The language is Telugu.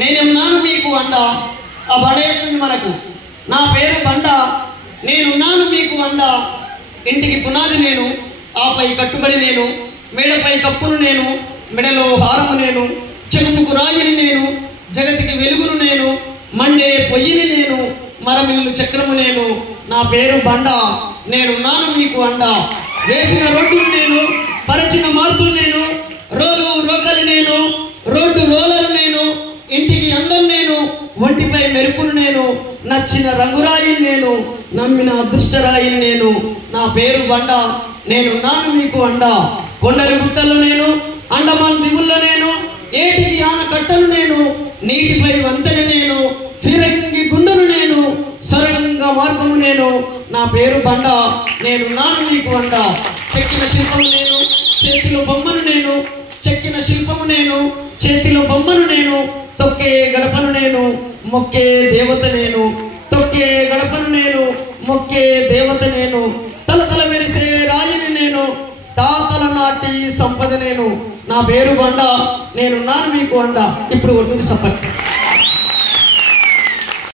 నేనున్నాను మీకు అండ. ఆ బండ చెప్తుంది మనకు, నా పేరు బండ, నేనున్నాను మీకు అండ. ఇంటికి పునాది నేను, ఆపై కట్టుబడి నేను, మేడపై కప్పును నేను, మెడలో హారము నేను, చెంపుకు రాయిని నేను, జగతికి వెలుగును నేను, మండే పొయ్యిని నేను, మరమిల్లు చక్రము నేను. నా పేరు బండ, నేనున్నాను మీకు అండ. వేసిన రోడ్డును నేను, పరచిన మార్పులు నేను, రోలు రోకలు నేను, రోడ్డు రోలరు నేను, ఇంటికి అందం నేను, ఒంటిపై మెరుపును నేను, నచ్చిన రంగురాయిని నేను, నమ్మిన అదృష్టరాయిని నేను. నా పేరు బండ, నేనున్నాను మీకు అండ. కొండలు గుట్టలు నేను, అండమాన్ దివుల్లో నేను, ఏటికి ఆనకట్టను నేను, నీటిపై వంతెన నేను, ఫిరంగి గుండును నేను, సొరంగ మార్గము నేను. నా పేరు బండ, నేనున్నాను మీకు అండ. చెక్కిన శిల్పము నేను, చేతిలో బొమ్మను నేను, చెక్కిన శిల్పము నేను, చేతిలో బొమ్మను నేను, తొక్కే గడపను నేను, మొక్కే దేవత నేను, తొక్కే గడపను నేను, మొక్కే దేవత నేను, తలతల మెరిసే రాయిని నేను, తాతల నాటి సంపద నేను. నా పేరు బండ, నేనున్నాను మీకు అండ. ఇప్పుడు ఒడ్డుకి సంపద.